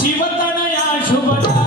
शिवतनया शुभ